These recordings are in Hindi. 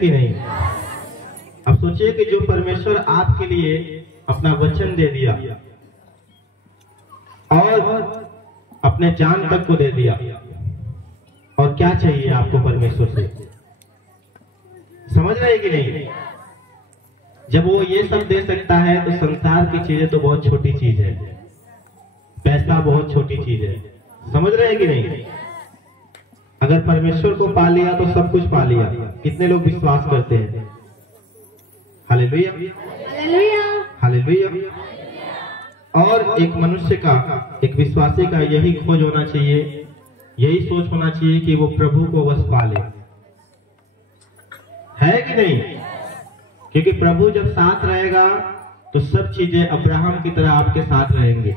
कि नहीं? अब सोचिए कि जो परमेश्वर आपके लिए अपना वचन दे दिया और अपने जान तक को दे दिया, और क्या चाहिए आपको परमेश्वर से? समझ रहे कि नहीं? जब वो ये सब दे सकता है तो संसार की चीजें तो बहुत छोटी चीज है, पैसा बहुत छोटी चीज है। समझ रहे हैं कि नहीं? अगर परमेश्वर को पा लिया तो सब कुछ पा लिया। कितने लोग विश्वास करते हैं? Hallelujah, hallelujah, hallelujah. और एक मनुष्य का, एक विश्वासी का यही खोज होना चाहिए, यही सोच होना चाहिए कि वो प्रभु को बस पाले, है कि नहीं? क्योंकि प्रभु जब साथ रहेगा तो सब चीजें अब्राहम की तरह आपके साथ रहेंगे।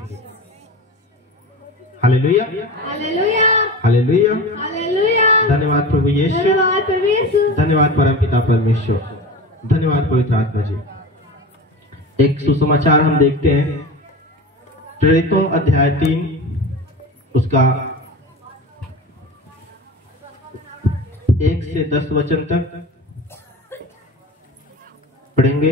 Hallelujah, hallelujah, hallelujah. हालेलुया। धन्यवाद प्रभु यीशु, धन्यवाद प्रभु यीशु, धन्यवाद परमपिता परमेश्वर, धन्यवाद पवित्र आत्मा जी। एक सुसमाचार हम देखते हैं, प्रेरितों अध्याय 3 उसका 1 से 10 वचन तक पढ़ेंगे।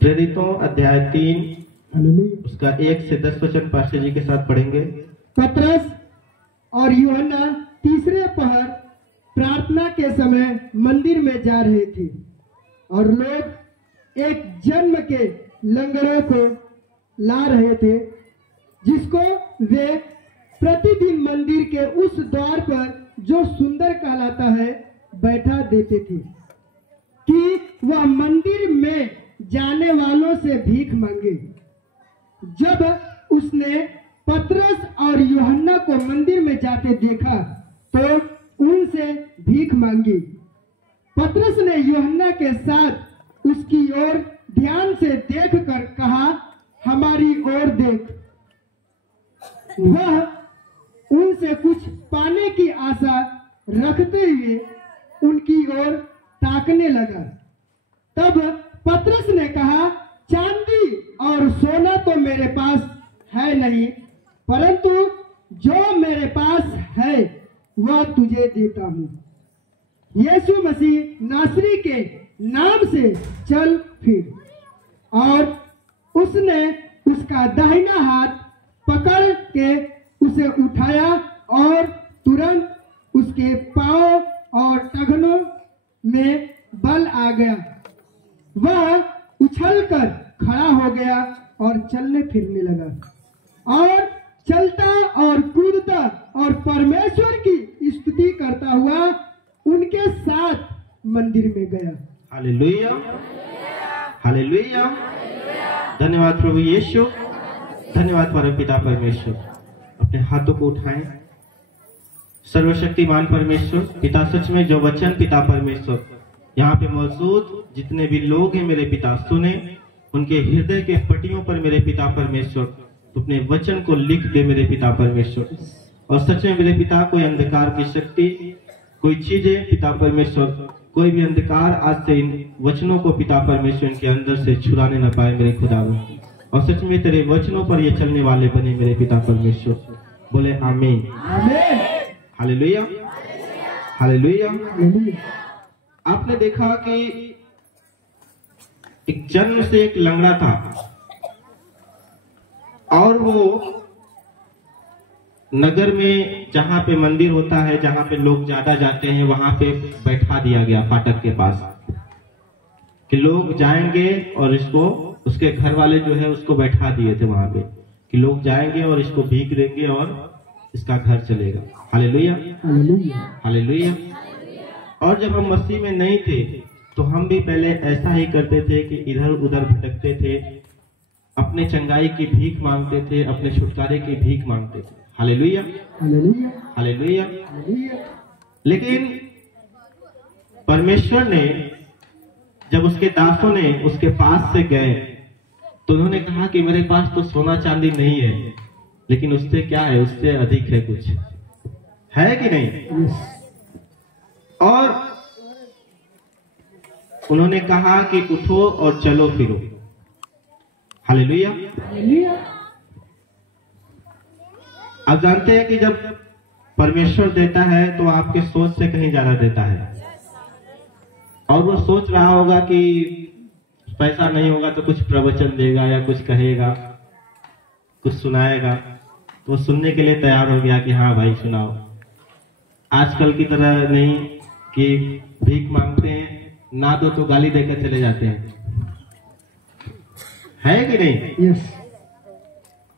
प्रेरितों अध्याय 3 उसका 1 से 10 वचन पास्टर जी के साथ पढ़ेंगे। पतरस और यूहन्ना तीसरे पहर प्रार्थना के समय मंदिर में जा रहे थे और लोग एक जन्म के लंगड़े को ला रहे थे, जिसको वे प्रतिदिन मंदिर के उस द्वार पर जो सुंदर कहलाता है बैठा देते थे कि वह मंदिर में जाने वालों से भीख मांगे। जब उसने पतरस और यूहन्ना को मंदिर में जाते देखा तो उनसे भीख मांगी। पतरस ने यूहन्ना के साथ उसकी ओर ध्यान से देखकर कहा, हमारी ओर देख। वह उनसे कुछ पाने की आशा रखते हुए उनकी ओर ताकने लगा। तब पतरस ने कहा, चांदी और सोना तो मेरे पास है नहीं, परंतु जो मेरे पास है वह तुझे देता हूँ। यीशु मसीह नासरी के नाम से चल फिर। और उसने उसका दाहिना हाथ पकड़ के उसे उठाया और तुरंत उसके पांव और टखनों में बल आ गया। वह उछलकर खड़ा हो गया और चलने फिरने लगा और चलता और कूदता और परमेश्वर की स्तुति करता हुआ उनके साथ मंदिर में गया। Hallelujah, hallelujah. धन्यवाद प्रभु यीशु, धन्यवाद परमपिता परमेश्वर। अपने हाथों को उठाएं। सर्वशक्तिमान परमेश्वर पिता, सच में जो वचन पिता परमेश्वर यहाँ पे मौजूद जितने भी लोग हैं मेरे पिता सुने, उनके हृदय के पटियों पर मेरे पिता परमेश्वर तो अपने वचन को लिख दे मेरे पिता परमेश्वर। और सच में मेरे पिता, कोई अंधकार की शक्ति, कोई चीजें पिता परमेश्वर, कोई भी अंधकार आज से इन वचनों को पिता परमेश्वर इनके अंदर से छुड़ाने न पाए मेरे खुदा। और सच में तेरे वचनों पर ये चलने वाले बने मेरे पिता परमेश्वर। बोले आमीन, हालेलुया, हालेलुया। आपने देखा कि एक जन्म से एक लंगड़ा था और वो नगर में जहां पे मंदिर होता है, जहां पे लोग ज्यादा जाते हैं, वहां पे बैठा दिया गया फाटक के पास कि लोग जाएंगे और इसको, उसके घर वाले जो है उसको बैठा दिए थे वहां पे कि लोग जाएंगे और इसको भीख देंगे और इसका घर चलेगा। Hallelujah, hallelujah. और जब हम मसीह में नहीं थे तो हम भी पहले ऐसा ही करते थे कि इधर उधर भटकते थे, अपने चंगाई की भीख मांगते थे, अपने छुटकारे की भीख मांगते थे। Hallelujah, hallelujah. लेकिन परमेश्वर ने, जब उसके दासों ने उसके पास से गए तो उन्होंने कहा कि मेरे पास तो सोना चांदी नहीं है, लेकिन उससे क्या है, उससे अधिक है, कुछ है कि नहीं। और उन्होंने कहा कि उठो और चलो फिरो। हालेलुया। आप जानते हैं कि जब परमेश्वर देता है तो आपके सोच से कहीं ज्यादा देता है। और वो सोच रहा होगा कि पैसा नहीं होगा तो कुछ प्रवचन देगा या कुछ कहेगा, कुछ सुनाएगा, तो सुनने के लिए तैयार हो गया कि हाँ भाई सुनाओ। आजकल की तरह नहीं कि भीख मांगते हैं, ना दो तो गाली देकर चले जाते हैं, है कि नहीं? यस।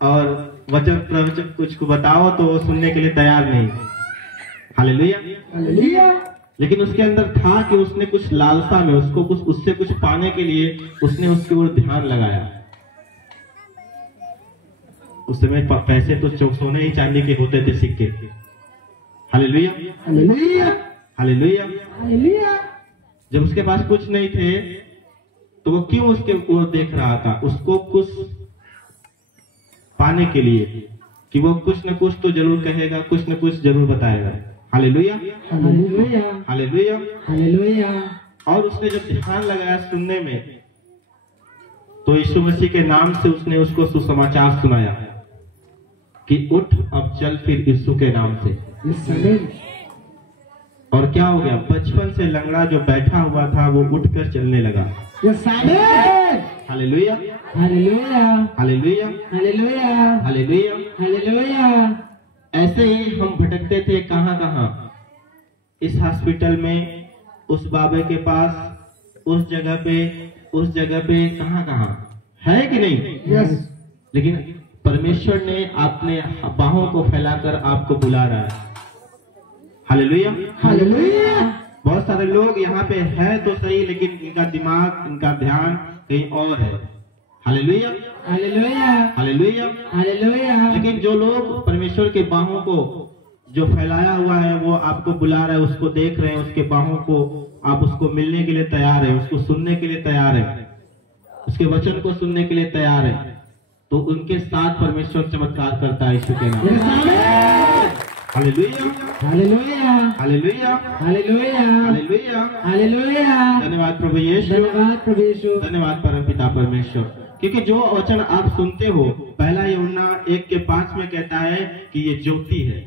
और वचन प्रवचन कुछ को बताओ तो वो सुनने के लिए तैयार नहीं। हालेलुया। हालेलुया। लेकिन उसके अंदर था कि उसने कुछ लालसा में उसको कुछ उससे कुछ पाने के लिए उसने उसकी ओर ध्यान लगाया। उस समय पैसे तो सोने ही चांदी के होते थे, सिक्के। हालेलुया। हालेलुया। हालेलुया। हालेलुया। जब उसके पास कुछ नहीं थे तो वो क्यों उसके ओर देख रहा था? उसको कुछ पाने के लिए कि वो कुछ न कुछ तो जरूर कहेगा, कुछ न कुछ जरूर बताएगा। हालेलुया। हालेलुया। हालेलुया। हालेलुया। और उसने जब ध्यान लगाया सुनने में तो यीशु मसीह के नाम से उसने उसको सुसमाचार सुनाया कि उठ अब चल फिर यीशु के नाम से। यस आमीन। और क्या हो गया? बचपन से लंगड़ा जो बैठा हुआ था वो उठकर चलने लगा। यस आमीन। Hallelujah. Hallelujah. Hallelujah. Hallelujah. Hallelujah. Hallelujah. ऐसे ही हम भटकते थे कहां कहां, इस हॉस्पिटल में, उस बाबे के पास, उस जगह पे कहां कहां, है कि नहीं? यस। लेकिन परमेश्वर ने अपने बाहों को फैलाकर आपको बुला रहा है। हालेलुया। हालेलुया। बहुत सारे लोग यहाँ पे है तो सही, लेकिन इनका दिमाग, इनका ध्यान कहीं और है। हालेलुया। हालेलुया। हालेलुया। हालेलुया। लेकिन जो लोग परमेश्वर के बाहों को जो फैलाया हुआ है वो आपको बुला रहा है, उसको देख रहे हैं, उसके बाहों को, आप उसको मिलने के लिए तैयार है, उसको सुनने के लिए तैयार है, उसके वचन को सुनने के लिए तैयार है, तो उनके साथ परमेश्वर चमत्कार करता है यीशु के नाम। यस आमीन। Hallelujah. Hallelujah. Hallelujah. Hallelujah. Hallelujah. Hallelujah. धन्यवाद प्रभु यीशु, धन्यवाद प्रभु यीशु। धन्यवाद परमपिता परमेश्वर, क्योंकि जो वचन आप सुनते हो, पहला यूहन्ना 1:5 में कहता है कि ये ज्योति है।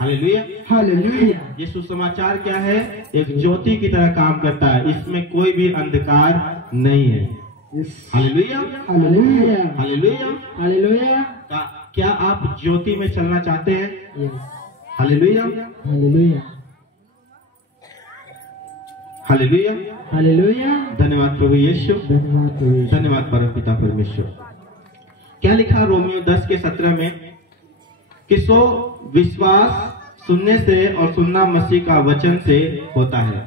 हालेलुया। हालेलुया। ये सुसमाचार क्या है? एक ज्योति की तरह काम करता है, इसमें कोई भी अंधकार नहीं है। Yes. Hallelujah. Hallelujah. Hallelujah. Hallelujah. क्या आप ज्योति में चलना चाहते हैं? Yes. Hallelujah. Hallelujah. Hallelujah. Hallelujah. धन्यवाद प्रभु यीशु, धन्यवाद प्रभु यीशु। धन्यवाद परमपिता परमेश्वर। क्या लिखा रोमियो 10:17 में कि सो विश्वास सुनने से और सुनना मसीह का वचन से होता है।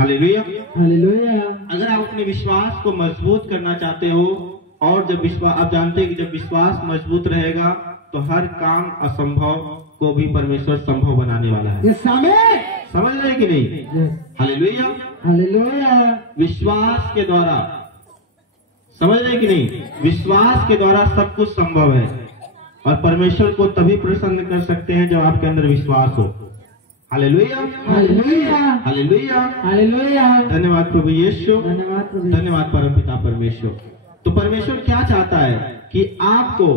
हालेलुया। हालेलुया। अगर आप अपने विश्वास को मजबूत करना चाहते हो, और जब विश्वास, आप जानते हैं कि जब विश्वास मजबूत रहेगा तो हर काम असंभव को भी परमेश्वर संभव बनाने वाला है। यस आमीन। समझ रहे हैं कि नहीं? यस। हालेलुया। हालेलुया। विश्वास के द्वारा, समझ रहे हैं कि नहीं? विश्वास के द्वारा सब कुछ संभव है, और परमेश्वर को तभी प्रसन्न कर सकते हैं जब आपके अंदर विश्वास हो। हालेलुया। हालेलुया। हालेलुया। हालेलुया। धन्यवाद प्रभु यीशु, धन्यवाद प्रभु। धन्यवाद परमपिता परमेश्वर। तो परमेश्वर क्या चाहता है कि आपको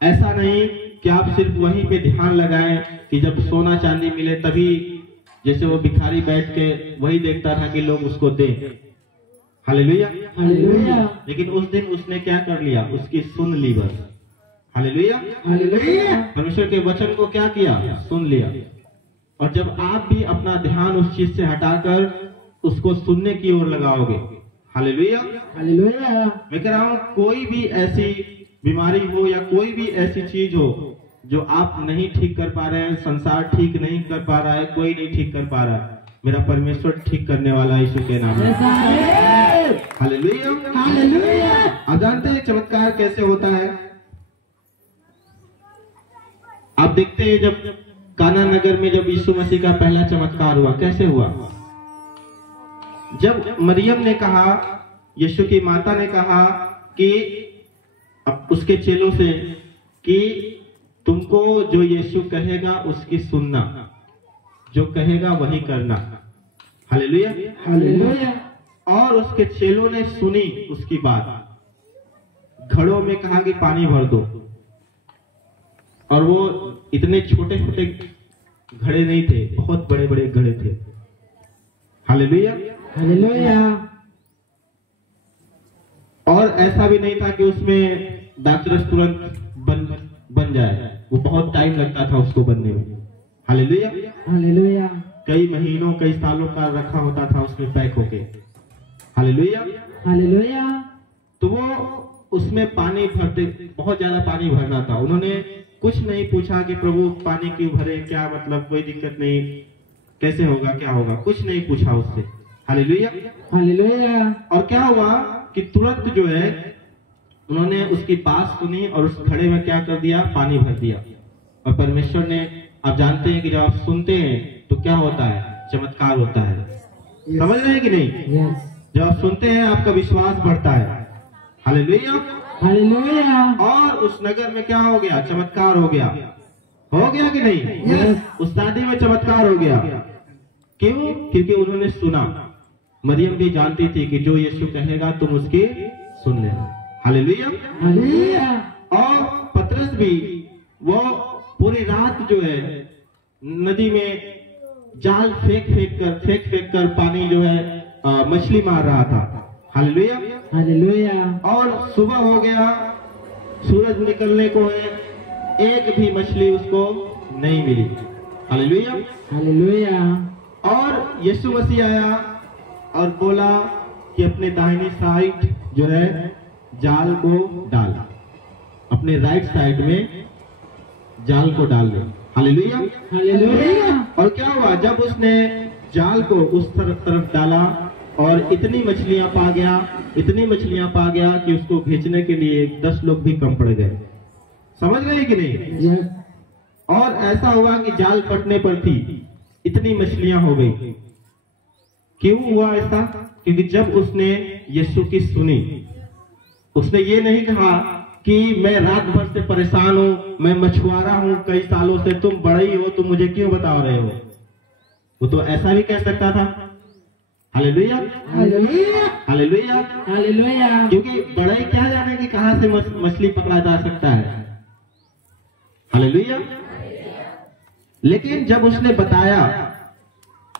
ऐसा नहीं कि आप सिर्फ वहीं पे ध्यान लगाएं कि जब सोना चांदी मिले तभी, जैसे वो भिखारी बैठ के वही देखता था कि लोग उसको दें। हालेलुया। हालेलुया। लेकिन उस दिन उसने क्या कर लिया? उसकी सुन ली बस। हालेलुया। हालेलुया। परमेश्वर के वचन को क्या किया? सुन लिया। और जब आप भी अपना ध्यान उस चीज से हटाकर उसको सुनने की ओर लगाओगे, हालेलुया। हालेलुया। मैं कह रहा हूं, कोई भी ऐसी बीमारी हो या कोई भी ऐसी चीज हो जो आप नहीं ठीक कर पा रहे हैं, संसार ठीक नहीं कर पा रहा है, कोई नहीं ठीक कर पा रहा है, मेरा परमेश्वर ठीक करने वाला यीशु के नाम में। हालेलुया। हालेलुया। आप जानते हैं चमत्कार कैसे होता है? आप देखते हैं जब काना नगर में जब यीशु मसीह का पहला चमत्कार हुआ, कैसे हुआ? जब मरियम ने कहा, यीशु की माता ने कहा कि अब उसके चेलों से कि तुमको जो यीशु कहेगा उसकी सुनना, जो कहेगा वही करना। हालेलुया। हालेलुया। और उसके चेलों ने सुनी उसकी बात, घड़ों में कहा कि पानी भर दो, और वो इतने छोटे छोटे घड़े नहीं थे, बहुत बड़े बड़े घड़े थे। हालेलुया। हालेलुया। और ऐसा भी नहीं था कि उसमें दाखरस तुरंत बन जाए, वो बहुत टाइम लगता था उसको बनने में। हालेलुया। हालेलुया। कई महीनों कई सालों का रखा होता था उसमें पैक होके। हालेलुया। हालेलुया। तो वो उसमें पानी भरते, बहुत ज्यादा पानी भरना था। उन्होंने कुछ नहीं पूछा कि प्रभु पानी क्यों भरे, क्या मतलब, कोई दिक्कत नहीं, कैसे होगा, क्या होगा, कुछ नहीं पूछा उससे। हालेलुया। हालेलुया। और क्या हुआ कि तुरंत जो है उन्होंने उसकी बात सुनी और उस घड़े में क्या कर दिया, पानी भर दिया। और परमेश्वर ने, आप जानते हैं कि जब आप सुनते हैं तो क्या होता है, चमत्कार होता है। समझ रहे हैं कि नहीं? यस। जब आप सुनते हैं आपका विश्वास बढ़ता है। हालेलुया। हालेलुया। और उस नगर में क्या हो गया, चमत्कार हो गया कि नहीं? Yes. उस शादी में चमत्कार हो गया। क्यों? क्योंकि उन्होंने सुना। मरियम भी जानती थी कि जो यीशु कहेगा तुम उसकी सुन लेना। हालेलुया। हालेलुया। और पतरस भी वो पूरी रात जो है नदी में जाल फेंक कर पानी जो है मछली मार रहा था। हालेलुया। हालेलुया। और सुबह हो गया, सूरज निकलने को है, एक भी मछली उसको नहीं मिली। हालेलुया। हालेलुया। और यीशु मसीह आया और बोला कि अपने दाहिनी साइड जो है जाल को डाल, अपने राइट साइड में जाल को डाल दे। हालेलुया। हालेलुया। और क्या हुआ, जब उसने जाल को उस तरफ डाला और इतनी मछलियां पा गया कि उसको भेजने के लिए 10 लोग भी कम पड़ गए। समझ गए कि नहीं? यस। और ऐसा हुआ कि जाल फटने पर थी इतनी मछलियां हो गई। क्यों हुआ ऐसा? क्योंकि जब उसने यीशु की सुनी, उसने ये नहीं कहा कि मैं रात भर से परेशान हूं, मैं मछुआरा हूं कई सालों से, तुम बड़े ही हो, तुम मुझे क्यों बता रहे हो। वो तो ऐसा भी कह सकता था। हालेलुया। हालेलुया। हालेलुया। हालेलुया। क्योंकि बड़े क्या जाने कि कहां से मछली पकड़ा जा सकता है। हालेलुया। लेकिन जब उसने बताया,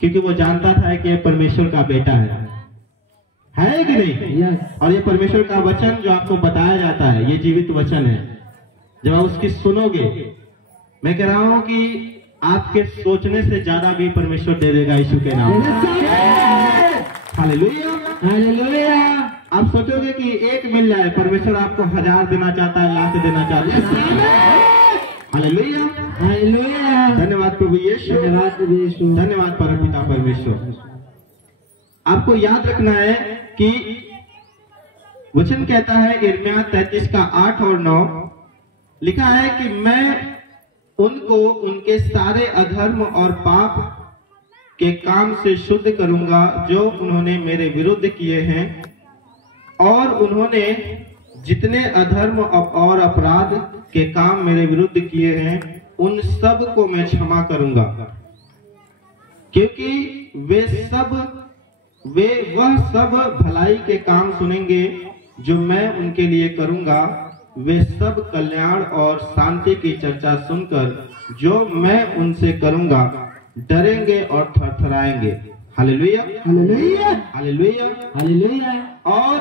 क्योंकि वो जानता था कि ये परमेश्वर का बेटा है कि नहीं? यस। और ये परमेश्वर का वचन जो आपको बताया जाता है, ये जीवित वचन है। जब आप उसकी सुनोगे, मैं कह रहा हूं कि आपके सोचने से ज्यादा भी परमेश्वर दे देगा यीशु के नाम में। हालेलुया। हालेलुया। आप सोचोगे कि एक मिल जाए, परमेश्वर आपको 1000 देना चाहता है, लाख देना चाहता है। हालेलुया। हालेलुया। धन्यवाद प्रभु यीशु, धन्यवाद प्रभु यीशु। धन्यवाद परमपिता परमेश्वर। आपको याद रखना है कि वचन कहता है यिर्मयाह 33 का 8 और 9 लिखा है कि मैं उनको उनके सारे अधर्म और पाप के काम से शुद्ध करूंगा जो उन्होंने मेरे विरुद्ध किए हैं, और उन्होंने जितने अधर्म और अपराध के काम मेरे विरुद्ध किए हैं उन सब को मैं क्षमा करूंगा, क्योंकि वह सब भलाई के काम सुनेंगे जो मैं उनके लिए करूंगा। वे सब कल्याण और शांति की चर्चा सुनकर जो मैं उनसे करूंगा डरेंगे और थरथराएंगे। हालेलुया। हालेलुया। हालेलुया। हालेलुया। और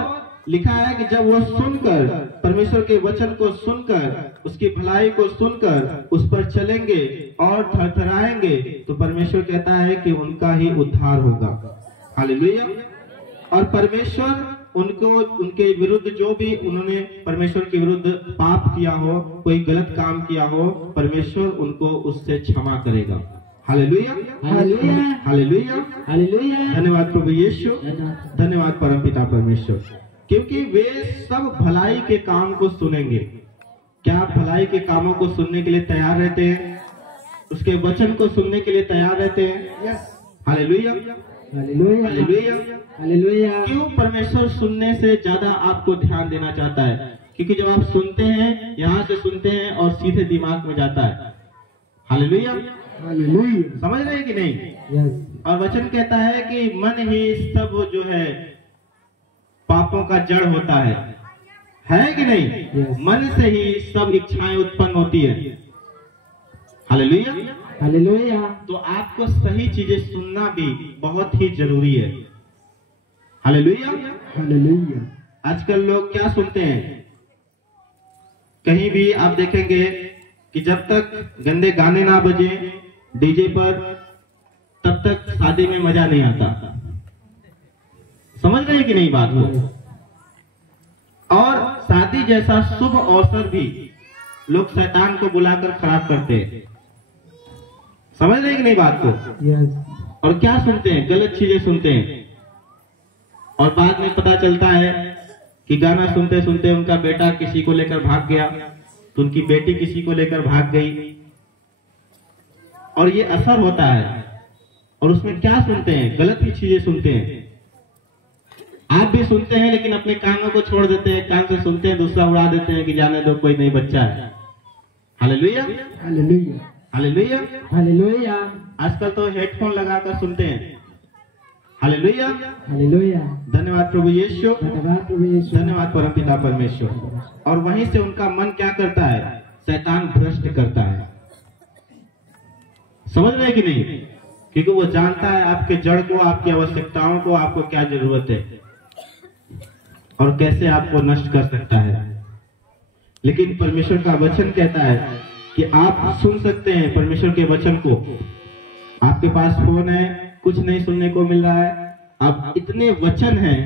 लिखा है कि जब वो सुनकर, परमेश्वर के वचन को सुनकर, उसकी भलाई को सुनकर उस पर चलेंगे और थरथराएंगे, तो परमेश्वर कहता है कि उनका ही उद्धार होगा। हालेलुया। और परमेश्वर उनको, उनके विरुद्ध जो भी उन्होंने परमेश्वर के विरुद्ध पाप किया हो, कोई गलत काम किया हो, परमेश्वर उनको उससे क्षमा करेगा। हालेलुया। हालेलुया। हालेलुया। हालेलुया। धन्यवाद प्रभु यीशु, धन्यवाद परमपिता परमेश्वर, क्योंकि वे सब भलाई के काम को सुनेंगे। क्या आप भलाई के कामों को सुनने के लिए तैयार रहते हैं? उसके वचन को सुनने के लिए तैयार रहते हैं? Yes. Hallelujah. Hallelujah. Hallelujah. Hallelujah. क्यों परमेश्वर सुनने से ज्यादा आपको ध्यान देना चाहता है? क्योंकि जब आप सुनते हैं, यहाँ से सुनते हैं और सीधे दिमाग में जाता है। हालेलुया। हालेलुया। समझ रहे हैं कि नहीं? यस। और वचन कहता है कि मन ही सब जो है पापों का जड़ होता है कि नहीं? Yes. मन से ही सब इच्छाएं उत्पन्न होती है। हालेलुया। हालेलुया। तो आपको सही चीजें सुनना भी बहुत ही जरूरी है। हालेलुया। हालेलुया। आजकल लोग क्या सुनते हैं, कहीं भी आप देखेंगे कि जब तक गंदे गाने ना बजे डीजे पर, तब तक शादी में मजा नहीं आता। समझ रहे हैं कि नहीं बात को? और शादी जैसा शुभ अवसर भी लोग शैतान को बुलाकर खराब करते हैं। समझ रहे हैं कि नहीं बात को? यस। और क्या सुनते हैं, गलत चीजें सुनते हैं। और बाद में पता चलता है कि गाना सुनते सुनते उनका बेटा किसी को लेकर भाग गया, तो उनकी बेटी किसी को लेकर भाग गई, और ये असर होता है। और उसमें क्या सुनते हैं, गलत ही चीजें सुनते हैं। आप भी सुनते हैं लेकिन अपने कानों को छोड़ देते हैं, कान से सुनते हैं, दूसरा उड़ा देते हैं कि जाने दो, कोई नहीं बच्चा है। हालेलुया। हालेलुया। हालेलुया। हालेलुया। आजकल तो हेडफोन लगाकर सुनते हैं। हालेलुया। हालेलुया। धन्यवाद प्रभु यीशु, धन्यवाद प्रभु यीशु। धन्यवाद परमपिता परमेश्वर। और वहीं से उनका मन क्या करता है, शैतान भ्रष्ट करता है। समझ रहे हैं कि नहीं? क्योंकि वो जानता है आपके जड़ को, आपकी आवश्यकताओं को, आपको क्या जरूरत है और कैसे आपको नष्ट कर सकता है। लेकिन परमेश्वर का वचन कहता है कि आप सुन सकते हैं परमेश्वर के वचन को। आपके पास फोन है, कुछ नहीं सुनने को मिल रहा है, अब इतने वचन हैं,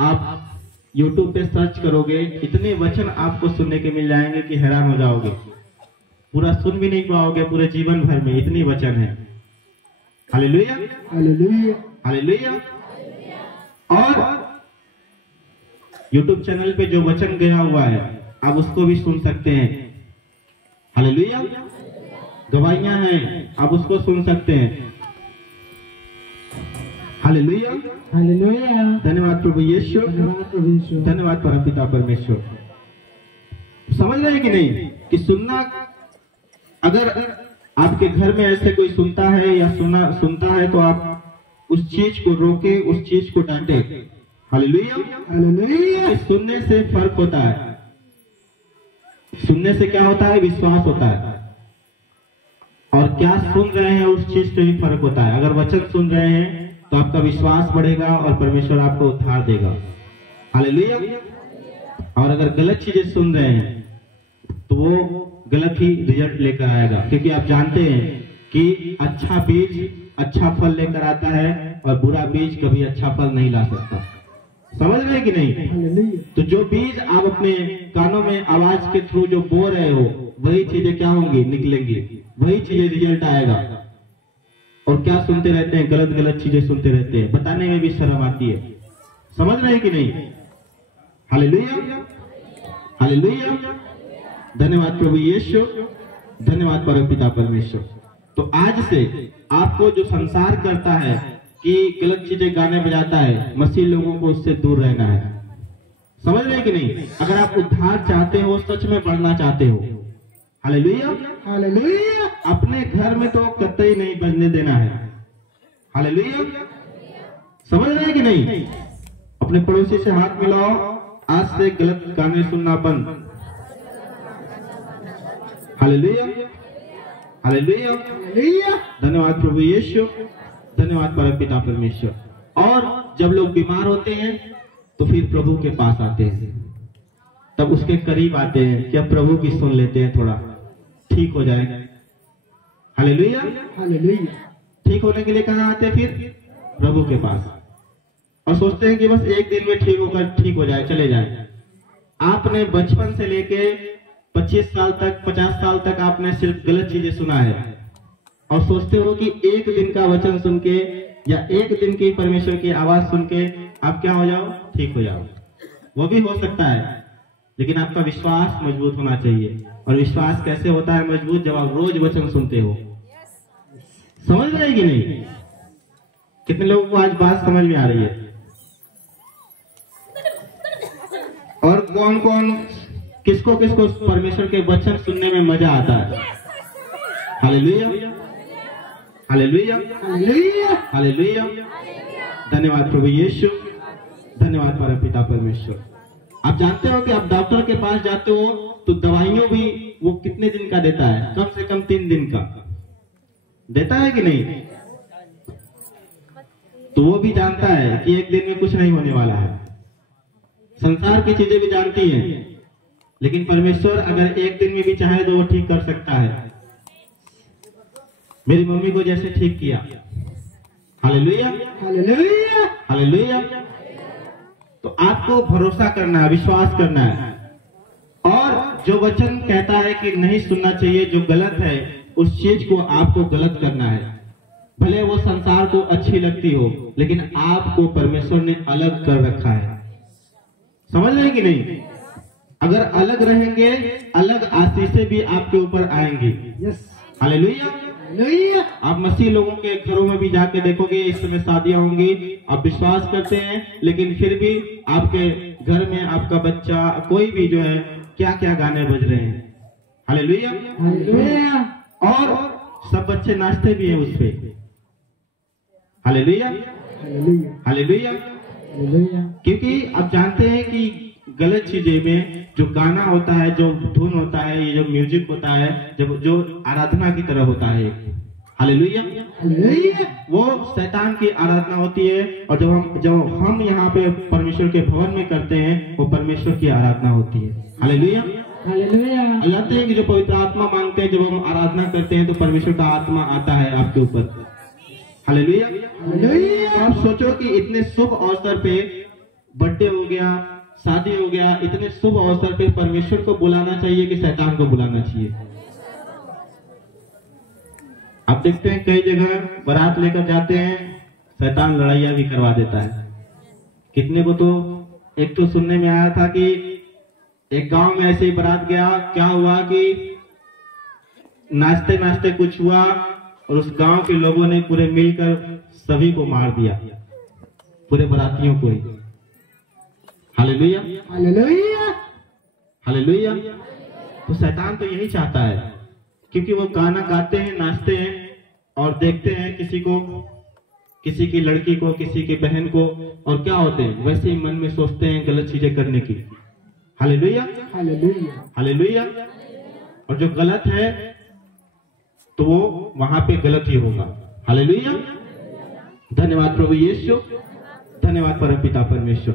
आप YouTube पे सर्च करोगे, इतने वचन आपको सुनने के मिल जाएंगे कि हैरान हो जाओगे। पूरा सुन भी नहीं पाओगे पूरे जीवन भर में, इतनी वचन है। हालेलुया। हालेलुया। हालेलुया। और YouTube चैनल पे जो वचन गया हुआ है आप उसको भी सुन सकते हैं। हालेलुया। गवाहियां हैं, आप उसको सुन सकते हैं। हालेलुया। हालेलुया। धन्यवाद प्रभु यीशु, धन्यवाद प्रभु यीशु। धन्यवाद परमपिता परमेश्वर। समझ रहे हैं कि नहीं कि सुनना, अगर आपके घर में ऐसे कोई सुनता है या सुनता है तो आप उस चीज को रोके, उस चीज को डांटे। हालेलुया। हालेलुया। सुनने से फर्क होता है। सुनने से क्या होता है, विश्वास होता है। और क्या सुन रहे हैं उस चीज से भी फर्क होता है। अगर वचन सुन रहे हैं तो आपका विश्वास बढ़ेगा और परमेश्वर आपको उद्धार देगा। हालेलुया। और अगर गलत चीजें सुन रहे हैं तो वो गलत ही रिजल्ट लेकर आएगा, क्योंकि आप जानते हैं कि अच्छा बीज अच्छा फल लेकर आता है और बुरा बीज कभी अच्छा फल नहीं ला सकता। समझ रहे हैं कि नहीं? हालेलुया। तो जो बीज आप अपने कानों में आवाज के थ्रू जो बो रहे हो, वही चीजें क्या होंगी, निकलेंगी, वही चीजें रिजल्ट आएगा। और क्या सुनते रहते हैं, गलत गलत चीजें सुनते रहते हैं, बताने में भी शर्म आती है। समझ रहे हैं कि नहीं? हालेलुया। हालेलुया। धन्यवाद प्रभु यीशु, धन्यवाद परमपिता परमेश्वर। तो आज से आपको जो संसार करता है कि गलत चीजें गाने बजाता है, मसीह लोगों को उससे दूर रहना है। समझ रहे हैं कि नहीं? अगर आप उद्धार चाहते हो, सच में बढ़ना चाहते हो, हालेलुया, हालेलुया। अपने घर में तो कतई नहीं बजने देना है। हालेलुया। समझ रहे हैं कि नहीं? अपने पड़ोसी से हाथ मिलाओ, आज से गलत गाने सुनना बंद। हालेलुया। हालेलुया। हालेलुया। धन्यवाद प्रभु यीशु, धन्यवाद परमपिता परमेश्वर। और जब लोग बीमार होते हैं तो फिर प्रभु के पास आते हैं, तब उसके करीब आते हैं कि अब प्रभु की सुन लेते हैं, थोड़ा ठीक हो जाएगा। हालेलुया। हालेलुया। ठीक होने के लिए कहाँ आते हैं? फिर प्रभु के पास। और सोचते हैं कि बस एक दिन में ठीक हो जाए, चले जाए। आपने बचपन से लेके 25 साल तक, 50 साल तक आपने सिर्फ गलत चीजें सुना है और सोचते हो कि एक दिन का वचन सुन के या एक दिन की परमेश्वर की आवाज सुन के आप क्या हो जाओ, ठीक हो जाओ। वो भी हो सकता है, लेकिन आपका विश्वास मजबूत होना चाहिए। और विश्वास कैसे होता है मजबूत? जब आप रोज वचन सुनते हो। समझ रहे कि नहीं? कितने लोगों को आज बात समझ में आ रही है? और कौन कौन, किसको किसको परमेश्वर के वचन सुनने में मजा आता है? हालेलुया। हालेलुया। हालेलुया। हालेलुया। धन्यवाद प्रभु यीशु, धन्यवाद परमपिता परमेश्वर। आप जानते हो कि आप डॉक्टर के पास जाते हो तो दवाइयों भी वो कितने दिन का देता है? कम से कम 3 दिन का देता है कि नहीं? तो वो भी जानता है कि एक दिन में कुछ नहीं होने वाला है। संसार की चीजें भी जानती हैं, लेकिन परमेश्वर अगर एक दिन में भी चाहे तो वो ठीक कर सकता है। मेरी मम्मी को जैसे ठीक किया, हालेलुया हालेलुया। हालेलुया। तो आपको भरोसा करना है, विश्वास करना है, और जो वचन कहता है कि नहीं सुनना चाहिए, जो गलत है, उस चीज को आपको गलत करना है। भले वो संसार को अच्छी लगती हो, लेकिन आपको परमेश्वर ने अलग कर रखा है। समझ रहे हैं कि नहीं? अगर अलग रहेंगे, अलग आशीषें भी आपके ऊपर आएंगी। Yes hallelujah. हालेलुया। आप मसीह लोगों के घरों में भी जाके देखोगे, इस समय शादियां होंगी, आप विश्वास करते हैं, लेकिन फिर भी आपके घर में आपका बच्चा, कोई भी जो है, क्या क्या गाने बज रहे हैं। Hallelujah hallelujah. और सब बच्चे नाचते भी हैं उस पे। Hallelujah hallelujah. हालेलुया। हालेलुया। क्योंकि आप जानते हैं कि गलत चीजें में जो गाना होता है, जो धुन होता है, ये जो म्यूजिक होता है, जब जो आराधना की तरह होता है, हालेलुया, हालेलुया। वो शैतान की आराधना होती है। और जब हम यहाँ पे परमेश्वर के भवन में करते हैं, वो परमेश्वर की आराधना होती है। हालेलुया। हालेलुया। जानते हैं कि जो पवित्र आत्मा मांगते हैं, जब हम आराधना करते हैं तो परमेश्वर का आत्मा आता है आपके ऊपर। हालेलुया। हालेलुया। तो आप सोचो कि इतने शुभ अवसर पे, बर्थडे हो गया, शादी हो गया, इतने शुभ अवसर पे परमेश्वर को बुलाना चाहिए कि शैतान को बुलाना चाहिए? आप देखते हैं कई जगह बारात लेकर जाते हैं, शैतान लड़ाइयां भी करवा देता है। कितने को तो एक तो सुनने में आया था कि एक गांव में ऐसे ही बारात गया, क्या हुआ कि नाचते नाचते कुछ हुआ और उस गांव के लोगों ने पूरे मिलकर सभी को मार दिया, पूरे बारातियों को ही। Hallelujah hallelujah. हालेलुया। तो शैतान तो यही चाहता है, क्योंकि वो गाना गाते हैं, नाचते हैं और देखते हैं किसी को, किसी की लड़की को, किसी की बहन को, और क्या होते हैं वैसे ही मन में सोचते हैं गलत चीजें करने की। Hallelujah hallelujah. हालेलुया। और जो गलत है तो वो वहां पे गलत ही होगा। हालेलुया। धन्यवाद प्रभु यीशु, धन्यवाद परमपिता परमेश्वर।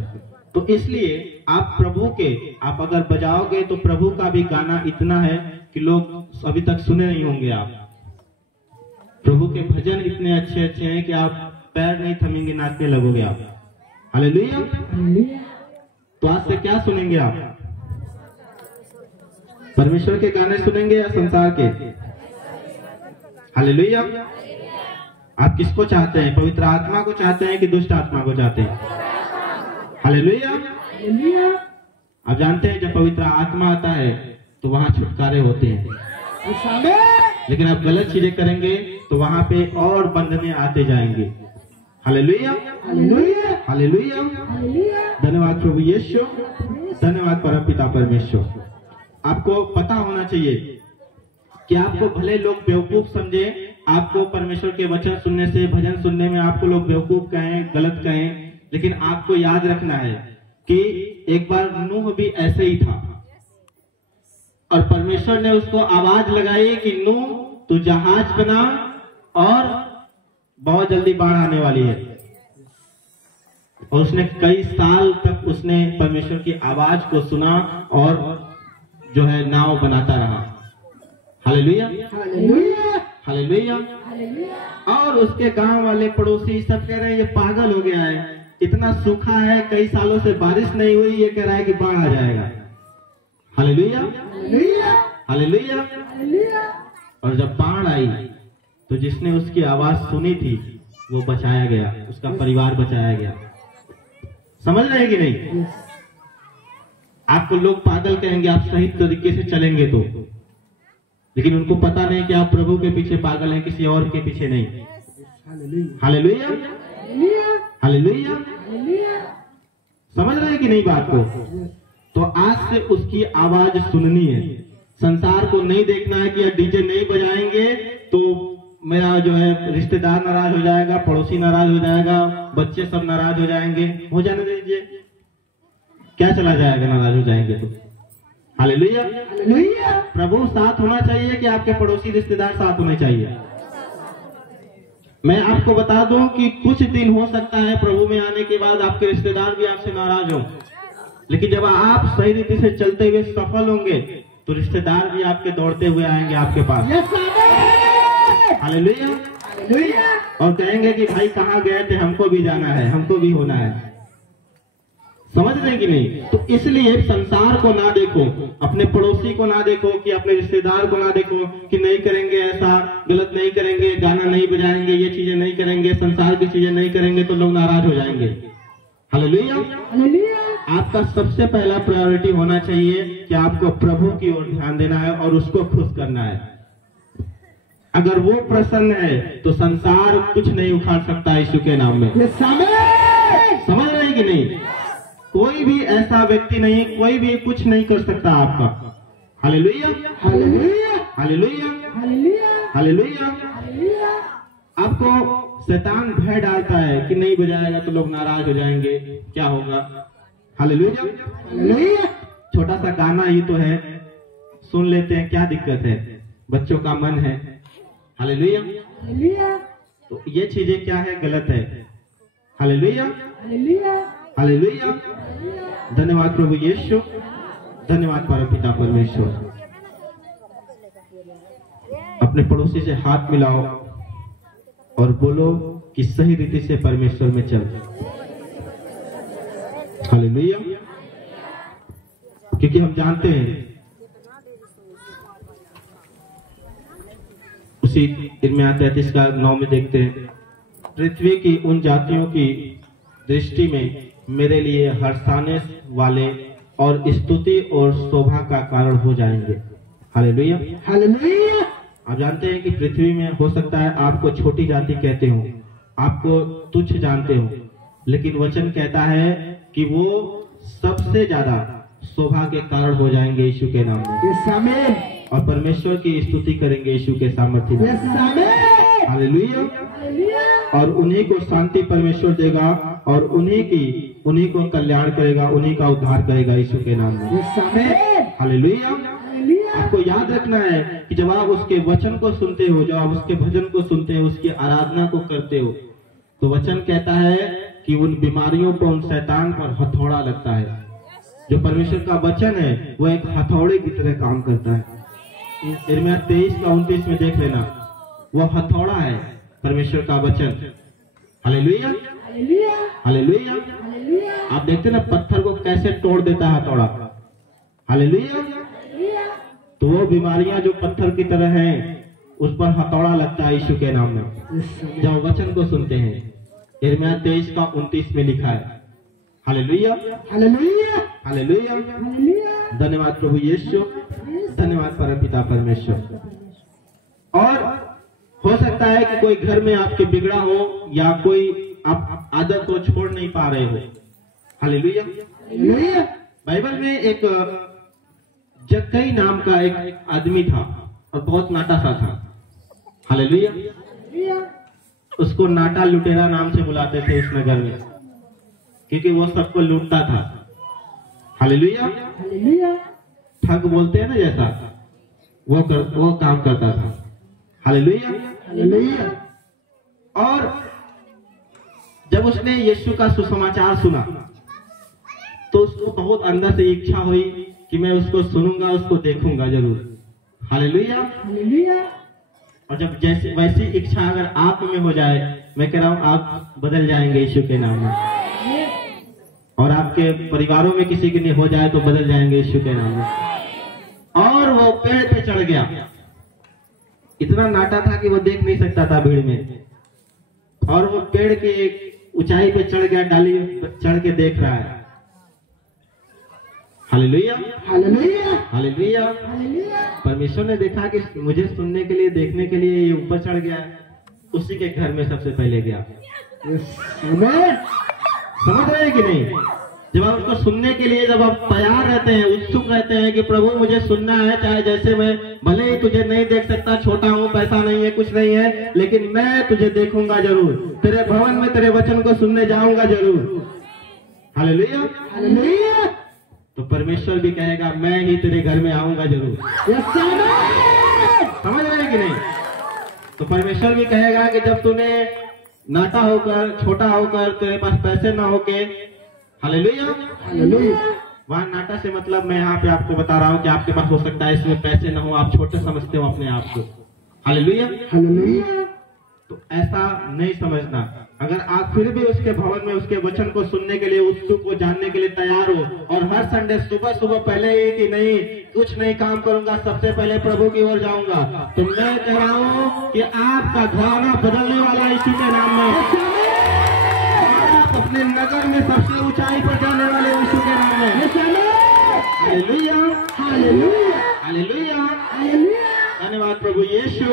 तो इसलिए आप प्रभु के, आप अगर बजाओगे तो प्रभु का भी गाना इतना है कि लोग अभी तक सुने नहीं होंगे। आप प्रभु के भजन इतने अच्छे अच्छे हैं कि आप पैर नहीं थमेंगे, नाचने लगोगे आप। हालेलुया। हालेलुया। तो आज से क्या सुनेंगे आप? परमेश्वर के गाने सुनेंगे या संसार के? हालेलुया। आप किसको चाहते हैं? पवित्र आत्मा को चाहते हैं कि दुष्ट आत्मा को चाहते हैं? हालेलुया। हालेलुया। आप जानते हैं जब पवित्र आत्मा आता है तो वहां छुटकारे होते हैं, लेकिन आप गलत चीजें करेंगे तो वहां पे और बंधने आते जाएंगे। Hallelujah hallelujah. हालेलुया। हालेलुया। धन्यवाद प्रभु यीशु, धन्यवाद परमपिता परमेश्वर। आपको पता होना चाहिए कि आपको भले लोग बेवकूफ समझे, आपको परमेश्वर के वचन सुनने से, भजन सुनने में आपको लोग बेवकूफ कहें, गलत कहें, लेकिन आपको याद रखना है कि एक बार नूह भी ऐसे ही था और परमेश्वर ने उसको आवाज लगाई कि नूह तू जहाज बना और बहुत जल्दी बाढ़ आने वाली है। और उसने कई साल तक उसने परमेश्वर की आवाज को सुना और जो है नाव बनाता रहा। Hallelujah hallelujah. हालेलुया। हालेलुया। और उसके गांव वाले पड़ोसी सब कह रहे हैं ये पागल हो गया है, इतना सूखा है, कई सालों से बारिश नहीं हुई, ये कह रहा है कि बाढ़ आ जाएगा। Hallelujah hallelujah. हालेलुया। हालेलुया। और जब बाढ़ आई तो जिसने उसकी आवाज सुनी थी वो बचाया गया, उसका परिवार बचाया गया। समझ रहे हैं कि नहीं? आपको लोग पागल कहेंगे आप सही तरीके से चलेंगे तो, लेकिन उनको पता नहीं कि आप प्रभु के पीछे पागल हैं, किसी और के पीछे नहीं। Hallelujah hallelujah. समझ रहे हैं कि नहीं बात को? तो आज से उसकी आवाज सुननी है, संसार को नहीं देखना है कि डीजे नहीं बजाएंगे तो मेरा जो है रिश्तेदार नाराज हो जाएगा, पड़ोसी नाराज हो जाएगा, बच्चे सब नाराज हो जाएंगे। हो जाने दीजिए, क्या चला जाएगा नाराज हो जाएंगे तो? हालेलुया। हालेलुया। प्रभु साथ होना चाहिए कि आपके पड़ोसी रिश्तेदार साथ होने चाहिए? मैं आपको बता दूं कि कुछ दिन हो सकता है प्रभु में आने के बाद आपके रिश्तेदार भी आपसे नाराज हो, लेकिन जब आप सही रीति से चलते हुए सफल होंगे तो रिश्तेदार भी आपके दौड़ते हुए आएंगे आपके पास। हालेलुया। हालेलुया। और कहेंगे कि भाई कहाँ गए थे, हमको भी जाना है, हमको भी होना है। समझ रहे कि नहीं? तो इसलिए संसार को ना देखो, अपने पड़ोसी को ना देखो, कि अपने रिश्तेदार को ना देखो कि नहीं करेंगे ऐसा, गलत नहीं करेंगे, गाना नहीं बजाएंगे, ये चीजें नहीं करेंगे, संसार की चीजें नहीं करेंगे तो लोग नाराज हो जाएंगे। हालेलुया। हालेलुया। आपका सबसे पहला प्रायोरिटी होना चाहिए कि आपको प्रभु की ओर ध्यान देना है और उसको खुश करना है। अगर वो प्रसन्न है तो संसार कुछ नहीं उखाड़ सकता यीशु के नाम में। समझ रहे हैं कि नहीं? कोई भी ऐसा व्यक्ति नहीं, कोई भी कुछ नहीं कर सकता आपका। Hallelujah. Hallelujah. Hallelujah. Hallelujah. Hallelujah. Hallelujah. आपको शैतान भय डालता है कि नहीं बजाएगा तो लोग नाराज हो जाएंगे, क्या होगा। हालेलुया। हालेलुया। छोटा सा गाना ही तो है, सुन लेते हैं, क्या दिक्कत है, बच्चों का मन है। हालेलुया। हालेलुया। तो ये चीजें क्या है, गलत है। हालेलुया। हालेलुया। हालेलुया। धन्यवाद प्रभु यीशु, धन्यवाद परमपिता परमेश्वर। अपने पड़ोसी से हाथ मिलाओ और बोलो कि सही रीति से परमेश्वर में चल। हालेलुया। क्योंकि हम जानते हैं उसी इर्मिया 33 का 9 में देखते हैं, पृथ्वी की उन जातियों की दृष्टि में मेरे लिए हर्षाने वाले और स्तुति और शोभा का कारण हो जाएंगे। हालेलुया। हालेलुया। आप जानते हैं कि पृथ्वी में हो सकता है आपको छोटी जाति कहते हो, आपको तुच्छ जानते हो, लेकिन वचन कहता है कि वो सबसे ज्यादा शोभा के कारण हो जाएंगे यीशु के नाम में, और परमेश्वर की स्तुति करेंगे यीशु के सामर्थ्य में। हालेलुया। और उन्हीं को शांति परमेश्वर देगा और उन्हीं को कल्याण करेगा, उन्हीं का उद्धार करेगा यीशु के नाम में। हालेलुया। आपको याद रखना है कि जब आप उसके वचन को सुनते हो, जब आप उसके भजन को सुनते हो, उसकी आराधना को करते हो, तो वचन कहता है कि उन बीमारियों पर, उन शैतान पर हथौड़ा लगता है। जो परमेश्वर का वचन है वो एक हथौड़े की तरह काम करता है। यिर्मयाह 23 का 29 में देख लेना, वो हथौड़ा है परमेश्वर का वचन। हालेलुया। हालेलुया। आप देखते ना पत्थर को कैसे तोड़ देता है हथौड़ा। हालेलुया। तो वो बीमारियां जो पत्थर की तरह हैं, उस पर हथौड़ा लगता है यीशु के नाम में जब वचन को सुनते हैं। यिर्मयाह 23 का 29 में लिखा है। हालेलुया। हालेलुया। हालेलुया। हालेलुया। धन्यवाद प्रभु यीशु, धन्यवाद परमपिता परमेश्वर। और हो सकता है कि कोई घर में आपके बिगड़ा हो या कोई आप आदत को छोड़ नहीं पा रहे हो। हालेलुया। हालेलुया। बाइबल में एक जक्कई नाम का एक आदमी था और बहुत नाटा सा था। हालेलुया। उसको नाटा लुटेरा नाम से बुलाते थे उस नगर में, क्योंकि वो सबको लूटता था। हालेलुया। हालेलुया। ठग बोलते हैं ना, जैसा वो काम करता था। हालेलुया। हालेलुया। और जब उसने यीशु का सुसमाचार सुना तो उसको बहुत अंदर से इच्छा हुई कि मैं उसको सुनूंगा, उसको देखूंगा जरूर। हालेलुया। हालेलुया। और जब जैसे वैसी इच्छा अगर आप में हो जाए, मैं कह रहा हूं आप बदल जाएंगे यीशु के नाम में, और आपके परिवारों में किसी के लिए हो जाए तो बदल जाएंगे यीशु के नाम में। और वो पेड़ पे चढ़ गया, इतना नाटा था कि वो देख नहीं सकता था भीड़ में, और वो पेड़ के एक ऊंचाई पे चढ़ गया, डाली चढ़ के देख रहा है। हालेलुया। हालेलुया। हालेलुया। हालेलुया। परमेश्वर ने देखा कि मुझे सुनने के लिए, देखने के लिए ये ऊपर चढ़ गया, उसी के घर में सबसे पहले गया। समझ रहे हैं कि नहीं? जब आप उसको सुनने के लिए, जब आप तैयार रहते हैं, उत्सुक रहते हैं कि प्रभु मुझे सुनना है, चाहे जैसे मैं भले ही तुझे नहीं देख सकता, छोटा हूँ, पैसा नहीं है, कुछ नहीं है, लेकिन मैं तुझे देखूंगा जरूर, तेरे भवन में तेरे वचन को सुनने जाऊंगा जरूर। हालेलुया। हालेलुया। तो परमेश्वर भी कहेगा मैं ही तेरे घर में आऊंगा जरूर। Yes amen. समझ रहे हैं कि नहीं? तो परमेश्वर भी कहेगा कि जब तूने नाटा होकर, छोटा होकर, तेरे पास पैसे ना होके, हालेलुया, हालेलुया। वहां नाटा से मतलब मैं यहाँ पे आपको बता रहा हूँ कि आपके पास हो सकता है इसमें पैसे ना हो, आप छोटे समझते हो अपने आप को, हालेलुया। हालेलुया। तो ऐसा नहीं समझना। अगर आप फिर भी उसके भवन में उसके वचन को सुनने के लिए, उत्सुक को जानने के लिए तैयार हो, और हर संडे सुबह सुबह पहले ही कि नहीं कुछ नहीं काम करूंगा, सबसे पहले प्रभु की ओर जाऊंगा, तो मैं कह रहा हूँ कि आपका घराना बदलने वाला है इसी के नाम में। आप अपने नगर में सबसे ऊंचाई पर जाने वाले यीशु के नाम में। Hallelujah, hallelujah. हालेलुया। हालेलुया। धन्यवाद प्रभु यीशु,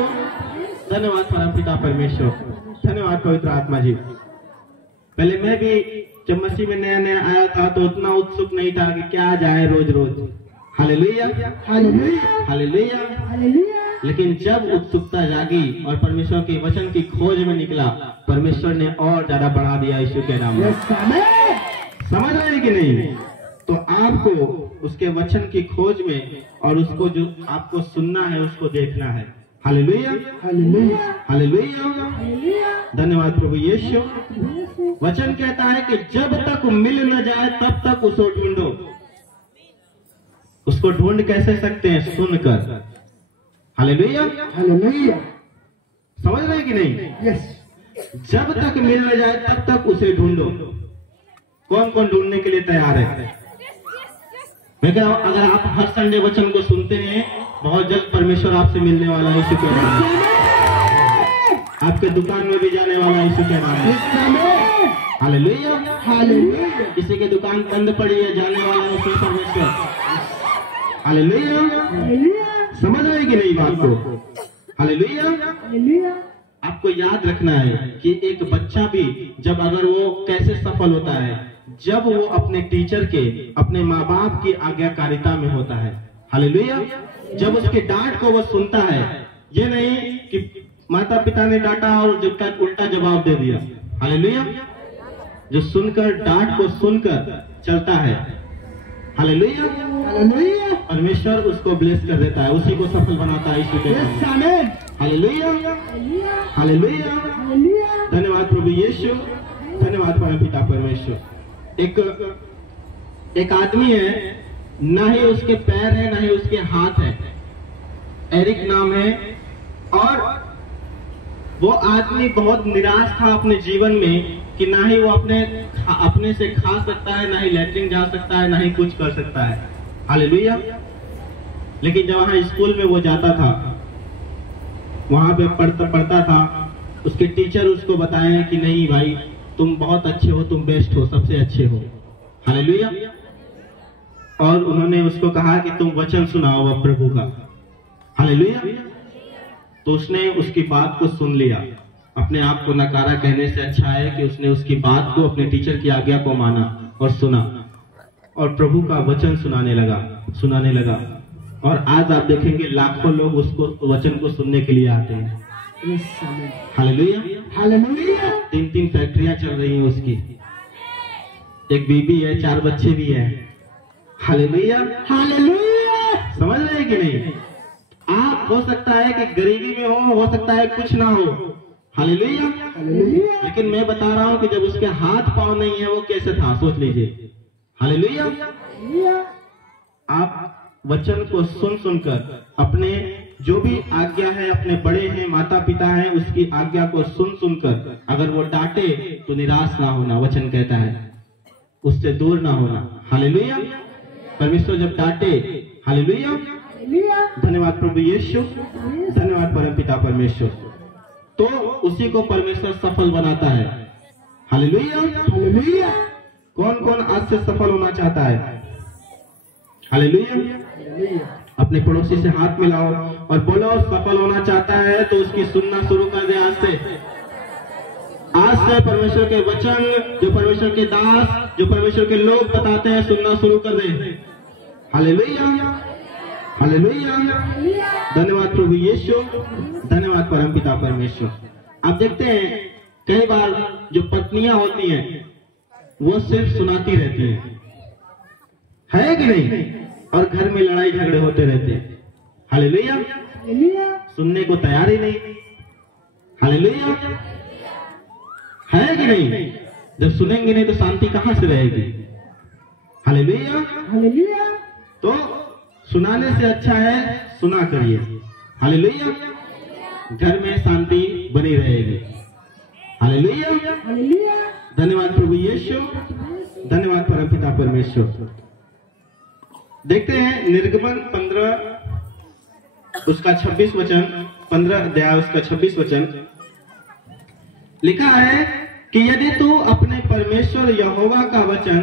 धन्यवाद परमपिता परमेश्वर, धन्यवाद पवित्र आत्मा जी। पहले मैं भी जब मसीह में नया नया आया था तो उतना उत्सुक नहीं था कि क्या जाए रोज रोज। Hallelujah, hallelujah. हालेलुया। हालेलुया। लेकिन जब उत्सुकता जागी और परमेश्वर के वचन की खोज में निकला, परमेश्वर ने और ज्यादा बढ़ा दिया यीशु के नाम में। Yes amen. समझ रहे हैं कि नहीं? तो आपको उसके वचन की खोज में और उसको जो आपको सुनना है उसको देखना है। Hallelujah, hallelujah. हालेलुया। हालेलुया। धन्यवाद प्रभु यीशु। वचन कहता है कि जब तक मिल न जाए तब तक उसको ढूंढो। उसको ढूंढ कैसे सकते हैं? सुनकर। Hallelujah, hallelujah. समझ रहे हैं कि नहीं? यस। जब तक मिल न जाए तब तक उसे ढूंढो। कौन कौन ढूंढने के लिए तैयार है? मैं कह रहा हूं अगर आप हर संडे वचन को सुनते हैं, बहुत जल्द परमेश्वर आपसे मिलने वाला है यीशु के नाम में। आपके दुकान में भी जाने वाला है यीशु के नाम में। Hallelujah, hallelujah. किसी की दुकान बंद पड़ी है, जाने वाला है उसमें परमेश्वर। Hallelujah, hallelujah. समझ रहे कि नहीं बात को? हालेलुया। हालेलुया। आपको याद रखना है कि एक बच्चा भी जब अगर वो कैसे सफल होता है, जब वो अपने टीचर के, अपने माँ बाप की आज्ञाकारिता में होता है। हालेलुया। जब उसके डांट को वो सुनता है, ये नहीं कि माता पिता ने डांटा और जिसका उल्टा जवाब दे दिया। हालेलुया। जो सुनकर, डांट को सुनकर चलता है, हालेलुया, हालेलुया। परमेश्वर उसको ब्लेस कर देता है, उसी को सफल बनाता है यीशु के नाम यस में। आमेन। Hallelujah, hallelujah. हालेलुया। धन्यवाद प्रभु यीशु, धन्यवाद परमपिता परमेश्वर। एक आदमी है, ना ही उसके पैर है ना ही उसके हाथ है, एरिक नाम है, और वो आदमी बहुत निराश था अपने जीवन में कि ना ही वो अपने से खा सकता है, ना ही लैट्रिन जा सकता है, ना ही कुछ कर सकता है। हालेलुया। लेकिन जब वहां स्कूल में वो जाता था, वहां पे पढ़ता था, उसके टीचर उसको बताए कि नहीं भाई तुम बहुत अच्छे हो, तुम बेस्ट हो, सबसे अच्छे हो। हालेलुया। और उन्होंने उसको कहा कि तुम वचन सुनाओ अब प्रभु का। हालेलुया। तो उसने उसकी बात को सुन लिया। अपने आप को नकारा कहने से अच्छा है कि उसने उसकी बात को, अपने टीचर की आज्ञा को माना और सुना, और प्रभु का वचन सुनाने लगा। और आज आप देखेंगे लाखों लोग उसको वचन को सुनने के लिए आते हैं। Yes amen. हालेलुया। हालेलुया। 3 फैक्ट्रियां चल रही हैं उसकी, एक बीबी है, 4 बच्चे भी हैं। Hallelujah, hallelujah. समझ रहे हैं कि नहीं? आप हो सकता है कि गरीबी में हो सकता है कुछ ना हो। हालेलुया। हालेलुया। लेकिन मैं बता रहा हूं कि जब उसके हाथ पांव नहीं है वो कैसे था, सोच लीजिए। हालेलुया। हालेलुया। आप वचन को सुनकर अपने जो भी आज्ञा है, अपने बड़े हैं, माता पिता हैं, उसकी आज्ञा को सुनकर अगर वो डांटे तो निराश ना होना। वचन कहता है उससे दूर ना होना। हालेलुया। परमेश्वर जब डांटे, हालेलुया, हालेलुया। धन्यवाद प्रभु यीशु, धन्यवाद परमपिता परमेश्वर, तो उसी को परमेश्वर सफल बनाता है। हालेलुया। हालेलुया। कौन कौन आज से सफल होना चाहता है? हालेलुया। हालेलुया। अपने पड़ोसी से हाथ मिलाओ और बोलो सफल होना चाहता है तो उसकी सुनना शुरू कर दे। आज से परमेश्वर के वचन, जो परमेश्वर के दास, जो परमेश्वर के लोग बताते हैं, सुनना शुरू कर दे। Hallelujah, hallelujah. धन्यवाद प्रभु यीशु, धन्यवाद परमपिता परमेश्वर। आप देखते हैं कई बार जो पत्नियां होती हैं वो सिर्फ सुनाती रहती हैं। है कि नहीं? और घर में लड़ाई झगड़े होते रहते हैं। हालेलुया। हालेलुया। सुनने को तैयार ही नहीं। हालेलुया। है कि नहीं? जब सुनेंगे नहीं तो शांति कहां से रहेगी? हालेलुया। हालेलुया। तो सुनाने से अच्छा है सुना करिए। हालेलुया। घर में शांति बनी रहेगी। हालेलुया। हालेलुया। धन्यवाद प्रभु यीशु, धन्यवाद परमपिता परमेश्वर। देखते हैं निर्गमन 15 उसका 26 वचन, 15 अध्याय उसका 26 वचन लिखा है कि यदि तू अपने परमेश्वर यहोवा का वचन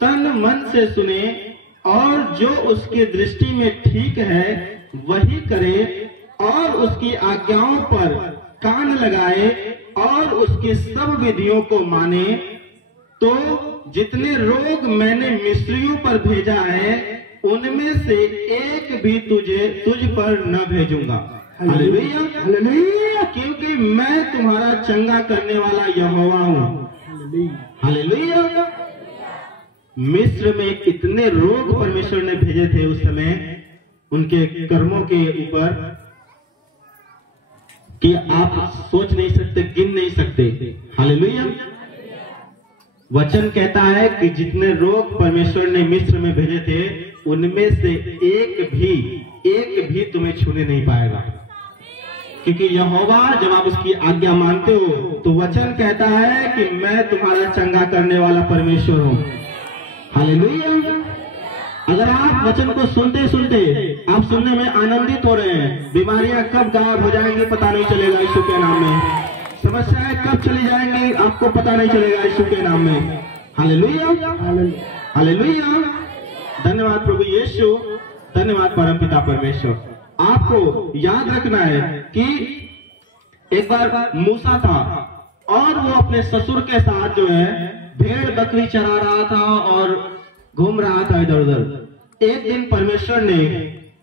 तन मन से सुने और जो उसकी दृष्टि में ठीक है वही करे और उसकी आज्ञाओं पर कान लगाए और उसकी सब विधियों को माने, तो जितने रोग मैंने मिस्रियों पर भेजा है उनमें से एक भी तुझ पर न भेजूंगा। हालेलुया। हालेलुया। क्योंकि मैं तुम्हारा चंगा करने वाला यहोवा हूँ। हालेलुया। मिस्र में कितने रोग परमेश्वर ने भेजे थे उस समय उनके कर्मों के ऊपर कि आप सोच नहीं सकते, गिन नहीं सकते। हालेलुया। वचन कहता है कि जितने रोग परमेश्वर ने मिस्र में भेजे थे उनमें से एक भी तुम्हें छूने नहीं पाएगा, क्योंकि यहोवा जब आप उसकी आज्ञा मानते हो तो वचन कहता है कि मैं तुम्हारा चंगा करने वाला परमेश्वर हूँ। हालेलुया। अगर आप वचन को सुनते सुनते आप सुनने में आनंदित हो रहे हैं, बीमारियां कब गायब हो जाएंगी पता नहीं चलेगा यीशु के नाम में, समस्याएं कब चली जाएंगी आपको पता नहीं चलेगा यीशु के नाम में। हालेलुया। हालेलुया। धन्यवाद प्रभु यीशु, धन्यवाद परमपिता परमेश्वर। आपको याद रखना है कि एक बार मूसा था और वो अपने ससुर के साथ जो है भेड़ बकरी चरा रहा था और घूम रहा था इधर उधर। एक दिन परमेश्वर ने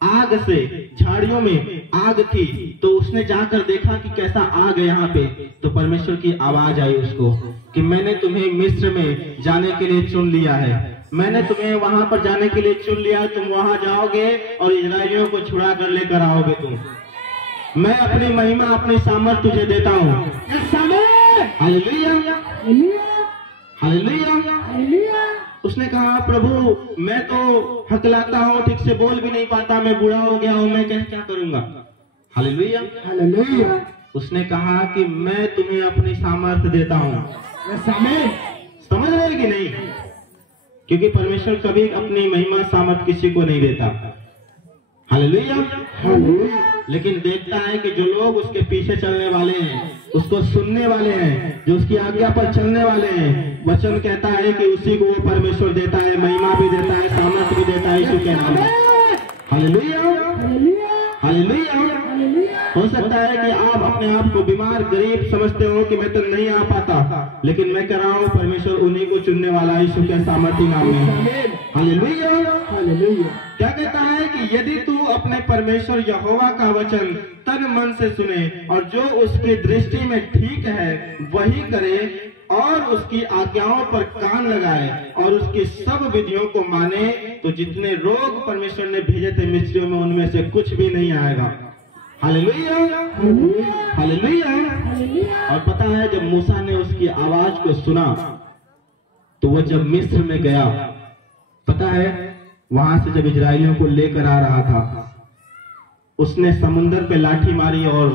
आग से, झाड़ियों में आग थी तो उसने जाकर देखा कि कैसा आग है यहाँ पे, तो परमेश्वर की आवाज आई उसको कि मैंने तुम्हें मिस्र में जाने के लिए चुन लिया है, मैंने तुम्हें वहां पर जाने के लिए चुन लिया, तुम वहां जाओगे और इजरायलियों को छुड़ा कर लेकर आओगे तुम। मैं अपनी महिमा अपनी सामर्थ तुझे देता हूँ। हालेलुया। हालेलुया। उसने कहा प्रभु मैं तो हकलाता हूँ, ठीक से बोल भी नहीं पाता, मैं बूढ़ा हो गया हूँ, मैं क्या करूंगा। हालेलुया। हालेलुया। उसने कहा कि मैं तुम्हें अपनी सामर्थ देता हूँ। समझ रहे कि नहीं? क्योंकि परमेश्वर कभी अपनी महिमा सामर्थ किसी को नहीं देता। हालेलुया। हालेलुया। लेकिन देखता है कि जो लोग उसके पीछे चलने वाले हैं, उसको सुनने वाले हैं, जो उसकी आज्ञा पर चलने वाले हैं, वचन कहता है कि उसी को वो परमेश्वर देता है, महिमा भी देता है, सामर्थ भी देता है यीशु के नाम में। हालेलुया। हालेलुया। हो सकता है कि आप अपने आप को बीमार गरीब समझते हो कि मैं तो नहीं आ पाता, लेकिन मैं कह रहा हूँ परमेश्वर उन्हीं को चुनने वाला यीशु के सामर्थी नाम में। हालेलुया। हालेलुया। क्या कहता है कि यदि तू अपने परमेश्वर यहोवा का वचन तन मन से सुने और जो उसकी दृष्टि में ठीक है वही करे और उसकी आज्ञाओं पर कान लगाए और उसकी सब विधियों को माने, तो जितने रोग परमेश्वर ने भेजे थे मिस्रियों में उनमें से कुछ भी नहीं आएगा। हालेलुया। हालेलुया। और पता है जब मूसा ने उसकी आवाज को सुना तो वो जब मिस्र में गया, पता है वहां से जब इजरायलियों को लेकर आ रहा था उसने समुंदर पे लाठी मारी और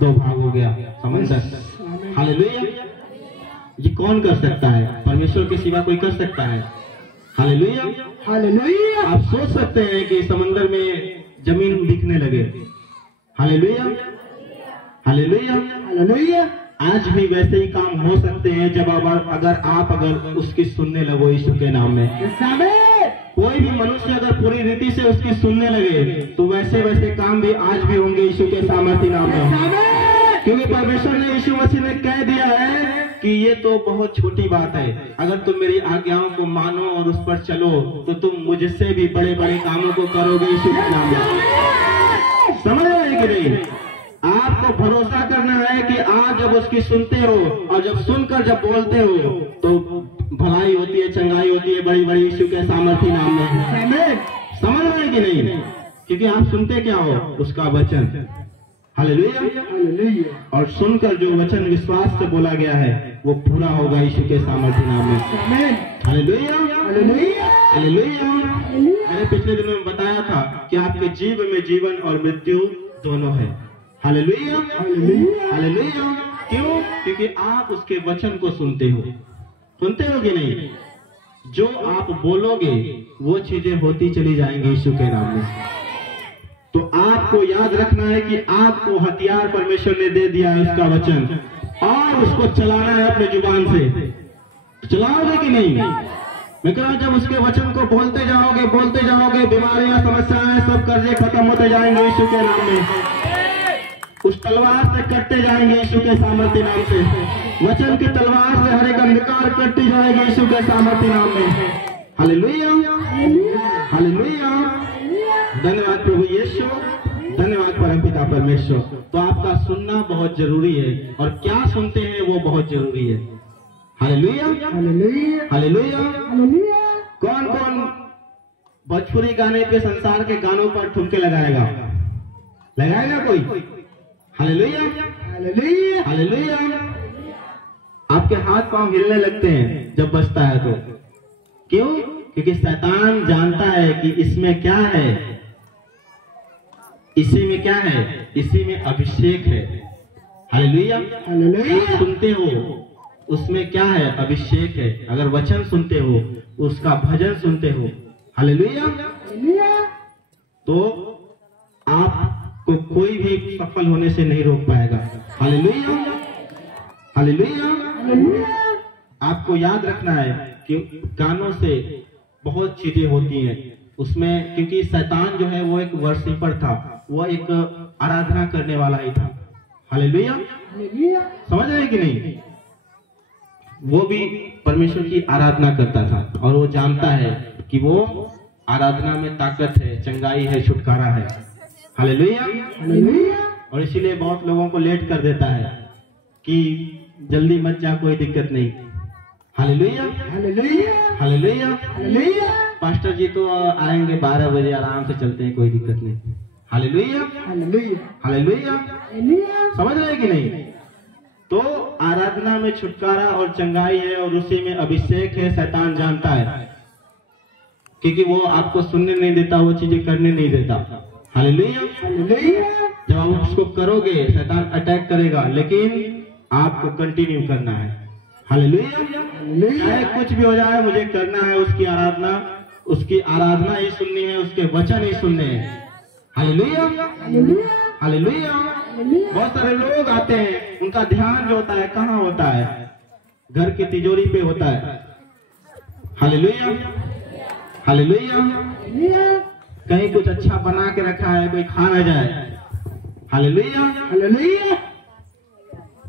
दो भाग हो गया समुंदर। हालेलुया। ये कौन कर सकता है? परमेश्वर के सिवा कोई कर सकता है? हालेलुया। हालेलुया। आप सोच सकते हैं कि समुंदर में जमीन दिखने लगे। हालेलुया। हालेलुया। हालेलुया। आज भी वैसे ही काम हो सकते हैं जब अगर उसकी सुनने लगो यीशु के नाम में। कोई भी मनुष्य अगर पूरी रीति से उसकी सुनने लगे तो वैसे वैसे काम भी आज भी होंगे यीशु के सामर्थी नाम में, क्योंकि परमेश्वर ने यीशु मसीह ने कह दिया है कि ये तो बहुत छोटी बात है, अगर तुम मेरी आज्ञाओं को मानो और उस पर चलो तो तुम मुझसे भी बड़े बड़े कामों को करोगे यीशु के नाम में। समझ रहे हैं कि नहीं? आपको भरोसा करना है कि आप जब उसकी सुनते हो और जब सुनकर जब बोलते हो तो भलाई होती है, चंगाई होती है बड़ी बड़ी यीशु के सामर्थी नाम में। आमीन। समझ रहे हैं कि नहीं? क्योंकि आप सुनते क्या हो? उसका वचन। हालेलुया। हालेलुया। और सुनकर जो वचन विश्वास से बोला गया है वो पूरा होगा यीशु के सामर्थी नाम में। आमीन। हालेलुया। हालेलुया। हालेलुया। मैंने पिछले दिनों में बताया था कि आपके जीवन में जीवन और मृत्यु दोनों है। हालेलुया। हालेलुया। हालेलुया। क्यों? क्योंकि आप उसके वचन को सुनते हो। सुनते हो कि नहीं? जो आप बोलोगे वो चीजें होती चली जाएंगी यीशु के नाम में। तो आपको याद रखना है कि आपको हथियार परमेश्वर ने दे दिया है, उसका वचन, और उसको चलाना है अपने जुबान से। चलाओगे कि नहीं? मैं कह रहा हूं, जब उसके वचन को बोलते जाओगे, बीमारियां, समस्याएं, सब कर्जे खत्म होते जाएंगे यीशु के नाम में। उस तलवार से कटते जाएंगे यीशु के सामर्थ्य नाम से। वचन की तलवार से हर एक अंधकार कटती जाएगी यीशु के सामर्थ्य नाम में। हालेलुया। हालेलुया। धन्यवाद प्रभु यीशु, धन्यवाद परमपिता परमेश्वर। तो आपका सुनना बहुत जरूरी है और क्या सुनते हैं वो बहुत जरूरी है। हालेलुया। हालेलुया। हालेलुया। हालेलुया। कौन कौन भोजपुरी गाने पे, संसार के गानों पर ठुमके लगाएगा? कोई? हालेलुया। हालेलुया। हालेलुया। आपके हाथ पांव हिलने लगते हैं जब बजता है तो। क्यों? क्योंकि शैतान जानता है कि इसमें क्या है, इसी में क्या है, इसी में अभिषेक है। हालेलुया। हालेलुया। सुनते हो उसमें क्या है? अभिषेक है। अगर वचन सुनते हो, उसका भजन सुनते हो, हालेलुया, हालेलुया। तो आपको कोई भी सफल होने से नहीं रोक पाएगा। हालेलुया। हालेलुया। हालेलुया। आपको याद रखना है कि गानों से बहुत चीजें होती हैं उसमें, क्योंकि शैतान जो है वो एक वर्शिपर था, वो एक आराधना करने वाला ही था। हालेलुया। हालेलुया। समझ रहे हैं कि नहीं? वो भी परमेश्वर की आराधना करता था और वो जानता है कि वो आराधना में ताकत है, चंगाई है, छुटकारा है। हालेलुया। हालेलुया। और इसीलिए बहुत लोगों को लेट कर देता है कि जल्दी मत जा, कोई दिक्कत नहीं। Hallelujah. Hallelujah. Hallelujah. Hallelujah. Pastor ji तो आएंगे 12 बजे, आराम से चलते हैं, कोई दिक्कत नहीं। हालेलुया। हालेलुया। हालेलुया। हालेलुया। समझ रहे हैं कि नहीं? तो आराधना में छुटकारा और चंगाई है और उसी में अभिषेक है। शैतान जानता है क्योंकि वो आपको सुनने नहीं देता, वो चीजें करने नहीं देता। हालेलुया। हालेलुया। जब आप उसको करोगे शैतान अटैक करेगा, लेकिन आपको कंटिन्यू करना है। हालेलुया। चाहे कुछ भी हो जाए, मुझे करना है उसकी आराधना, उसकी आराधना ही सुननी है, उसके वचन ही सुनने हैं। हालेलुया। हालेलुया। हालेलुया। हालेलुया। बहुत सारे लोग आते हैं, उनका ध्यान जो होता है कहाँ होता है? घर की तिजोरी पे होता है। हालेलुया। हालेलुया। हालेलुया। कहीं कुछ अच्छा बना के रखा है, कोई खा ना जाए। हालेलुया। हालेलुया।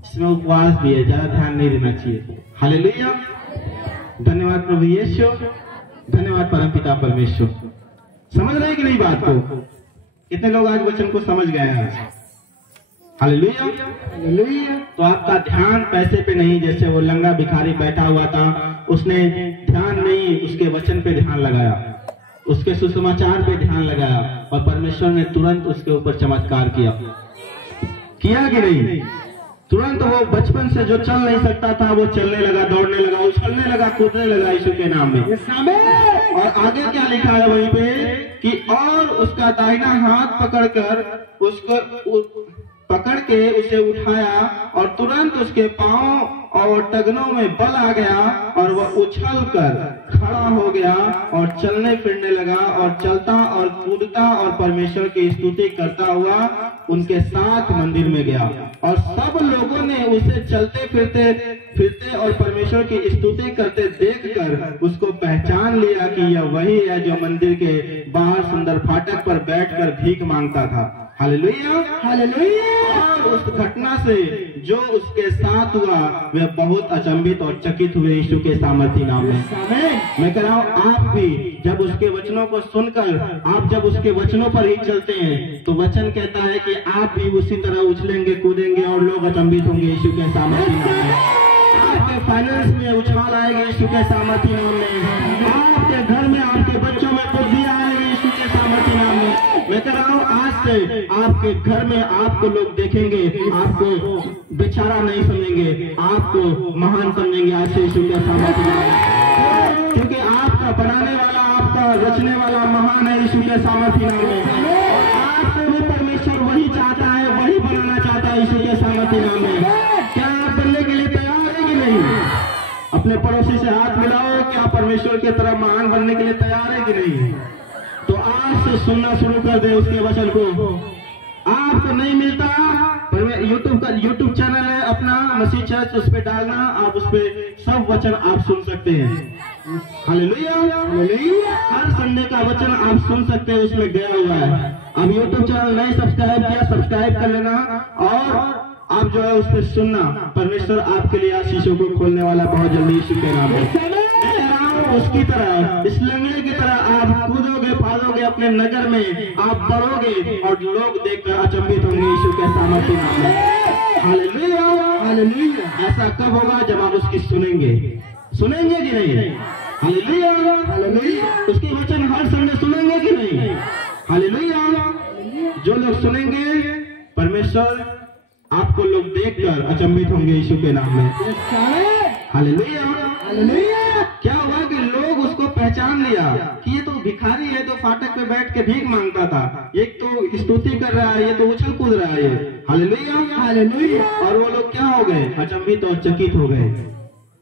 इसमें उपवास भी है, ज्यादा ध्यान नहीं देना चाहिए। हालेलुया। धन्यवाद प्रभु यीशु, धन्यवाद परमपिता परमेश्वर। समझ रहे हैं कि नहीं बात को? कितने लोग आज वचन को समझ गए हैं? हालेलुया। हालेलुया। तो आपका ध्यान पैसे पे नहीं, जैसे वो लंगड़ा भिखारी बैठा हुआ था, उसने ध्यान नहीं, उसके वचन पे ध्यान लगाया, उसके सुसमाचार पे ध्यान लगाया और परमेश्वर ने तुरंत उसके ऊपर चमत्कार किया कि नहीं? तुरंत वो बचपन से जो चल नहीं सकता था वो चलने लगा, दौड़ने लगा, उछलने लगा, कूदने लगा यीशु के नाम में। और आगे क्या लिखा है वहीं पे कि और उसका दाहिना हाथ पकड़कर उसको पकड़ के उसे उठाया और तुरंत उसके पांव और टगनों में बल आ गया और वह उछल कर खड़ा हो गया और चलने फिरने लगा और चलता और कूदता और परमेश्वर की स्तुति करता हुआ उनके साथ मंदिर में गया। और सब लोगों ने उसे चलते फिरते और परमेश्वर की स्तुति करते देखकर उसको पहचान लिया कि यह वही है जो मंदिर के बाहर सुंदर फाटक पर बैठकर भीख मांगता था। हालेलुया। हालेलुया। और उस घटना से जो उसके साथ हुआ वे बहुत अचंभित और चकित हुए यीशु के सामर्थी नाम में। मैं कह रहा हूँ, आप भी जब उसके वचनों को सुनकर, आप जब उसके वचनों पर ही चलते हैं तो वचन कहता है कि आप भी उसी तरह उछलेंगे, कूदेंगे और लोग अचंभित होंगे यीशु के सामर्थी नाम में। आपके फाइनेंस में उछाल आएगी यीशु के सामर्थ्य नाम में। आपके घर में, आपके बच्चों में बुद्धि आएगी यीशु के सामर्थ्य नाम में। मैं कह रहा हूँ आज से आपके घर में आपको लोग देखेंगे, आपको बेचारा नहीं समझेंगे, आपको महान समझेंगे आज से यीशु के सामर्थ्य नाम में। क्योंकि आपका बनाने वाला, आपका रचने वाला महान है यीशु के सामर्थ्य नाम में। आपको भी परमेश्वर वही चाहता है, वही बनाना चाहता है यीशु के सामर्थ्य नाम में। क्या आप बनने के लिए तैयार है कि नहीं? अपने पड़ोसी से हाथ मिलाओ, क्या परमेश्वर की तरह महान बनने के लिए तैयार है कि नहीं? तो आज से सुनना शुरू कर दे उसके वचन को। आपको नहीं मिलता, यूट्यूब चैनल है अपना मसीह चर्च, उस पर डालना, आप उस पर सब वचन आप सुन सकते हैं। Hallelujah, hallelujah. हर संडे का वचन आप सुन सकते हैं, उसमें गया हुआ है। अब यूट्यूब चैनल नहीं सब्सक्राइब किया, सब्सक्राइब कर लेना और आप जो है उस पर सुनना। परमेश्वर आपके लिए आशीषों को खोलने वाला बहुत जल्दी यीशु के नाम में। उसकी तरह, इस लंगड़े की तरह आप कूदोगे, फालोगे अपने नगर में, आप बढ़ोगे और लोग देखकर अचंभित होंगे यीशु के सामर्थ्य नाम में। Hallelujah, hallelujah. ऐसा कब होगा? जब आप उसकी सुनेंगे। सुनेंगे कि नहीं? Hallelujah, hallelujah. उसके वचन हर संडे सुनेंगे कि नहीं? हालेलुया। जो लोग सुनेंगे, परमेश्वर आपको लोग देखकर अचंभित होंगे यीशु के नाम में। Hallelujah, hallelujah. क्या हुआ कि लोग उसको पहचान लिया कि ये तो भिखारी है, तो फाटक पे बैठ के भीख मांगता था, एक तो स्तुति कर रहा है, ये तो उछल कूद रहा है। Hallelujah, hallelujah. और वो लोग क्या हो गए? अचंभित और चकित हो गए।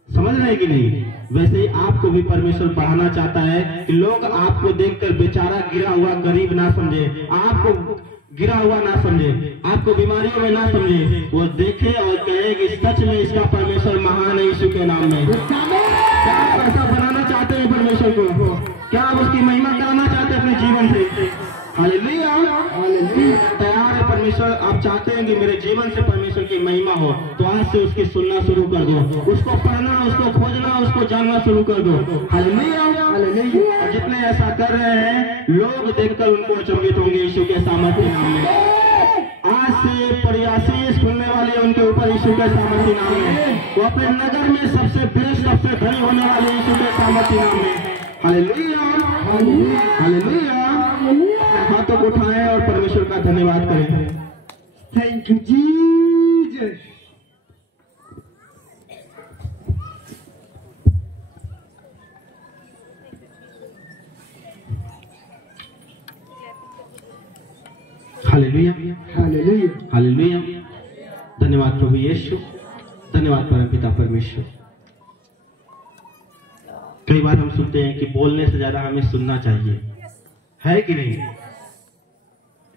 समझ रहे कि नहीं? वैसे ही आपको भी परमेश्वर बढ़ाना चाहता है कि लोग आपको देखकर बेचारा गिरा हुआ गरीब ना समझे, आपको गिरा हुआ ना समझे, आपको बीमारियों में ना समझे, वो देखे और कहे कि सच में इसका परमेश्वर महान है यीशु के नाम में। क्या आप ऐसा बनाना चाहते हैं परमेश्वर को? क्या आप उसकी महिमा कराना चाहते हैं अपने जीवन से? Hallelujah, hallelujah. तैयार है परमेश्वर? आप चाहते हैं कि मेरे जीवन से परमेश्वर की महिमा हो, तो आज से उसकी सुनना शुरू कर दो, उसको पढ़ना, उसको खोजना, उसको जानना शुरू कर दो। Hallelujah, hallelujah. और जितने ऐसा कर रहे हैं, लोग देखकर उनको अचंभित होंगे यीशु के सामर्थ्य नाम में। आज से प्रयासी सुनने वाले उनके ऊपर यीशु के सामर्थ्य नाम में। वो अपने नगर में सबसे बेस्ट, सबसे धनी होने वाले यीशु के सामर्थ्य नाम में। Hallelujah, hallelujah. हाथों को उठाएं और परमेश्वर का धन्यवाद करें। Thank you Jesus. Hallelujah, hallelujah, hallelujah. धन्यवाद प्रभु यीशु, धन्यवाद परमपिता परमेश्वर। कई बार हम सुनते हैं कि बोलने से ज्यादा हमें सुनना चाहिए, है कि नहीं?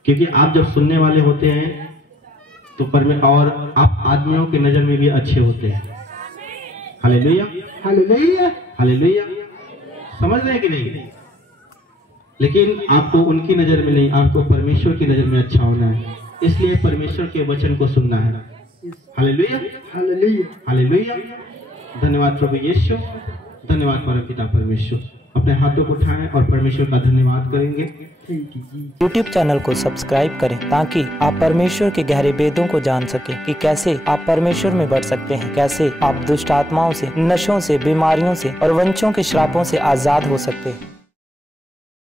क्योंकि आप जब सुनने वाले होते हैं तो और आप आदमियों की नजर में भी अच्छे होते हैं। Hallelujah, hallelujah, hallelujah. समझ रहे हैं कि नहीं? लेकिन आपको उनकी नजर में नहीं, आपको परमेश्वर की नजर में अच्छा होना है, इसलिए परमेश्वर के वचन को सुनना है। Hallelujah, hallelujah, hallelujah. धन्यवाद प्रभु यीशु, धन्यवाद परमपिता परमेश्वर। अपने हाथों को उठाएं और परमेश्वर का धन्यवाद करेंगे। YouTube चैनल को सब्सक्राइब करें ताकि आप परमेश्वर के गहरे वेदों को जान सकें कि कैसे आप परमेश्वर में बढ़ सकते हैं, कैसे आप दुष्ट आत्माओं से, नशों से, बीमारियों से और वंशों के श्रापों से आजाद हो सकते हैं।